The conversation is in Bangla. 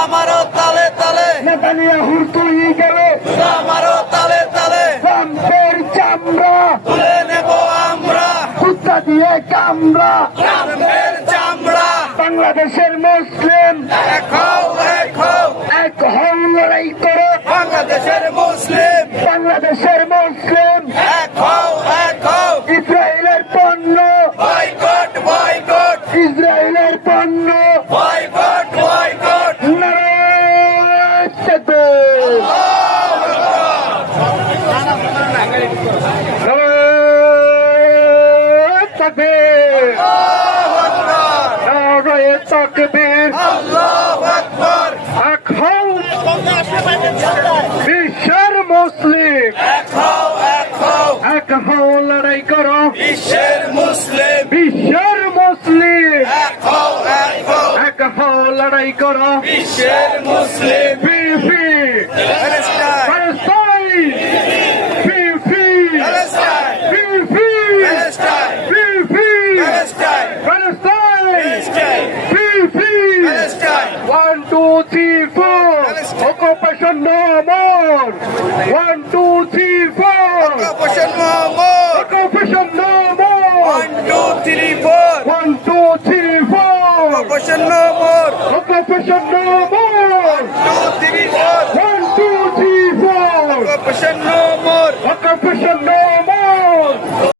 আমারও তালে তালে নেতানিয়াহুর তুই গেল আমারও তালে তালে ট্রাম্পের চামড়া তুলে নেব আমরা কুত্তা দিয়ে কামড়া ট্রাম্পের চামড়া বাংলাদেশের মুসলিম এক হও এক হও এক হও লড়াই করো বাংলাদেশের মুসলিম বাংলাদেশের মুসলিম এক হও এক হও ইসরায়েলের পণ্য বয়কট বয়কট ইসরায়েলের পণ্য বয়কট বয়কট নারায়ণ তাকবীর। নারায়ণ তাকবীর। নারায়ণ তাকবীর। আল্লাহু আকবার এক হও বিশ্বের মুসলিম এক হও এক হও লড়াই করো বিশ্বের মুসলিম বিশ্বের মুসলিম এক হও এক হও লড়াই করো বিশ্বের মুসলিম free Palestine Palestine! Free, free! Palestine Free, free! Palestine Free, free! Palestine Palestine! Palestine Free, free! Palestine 1, 2, 3, 4! Palestine. Occupation no more! 1, 2, 3, 4! Operation Mohammad Occupation no more! 1 2 3 4 1, 2, 3, 4! Operation Mohammad Occupation no more! 2 3 4 1, 2, 3, 4! Operation Mohammad Occupation no more!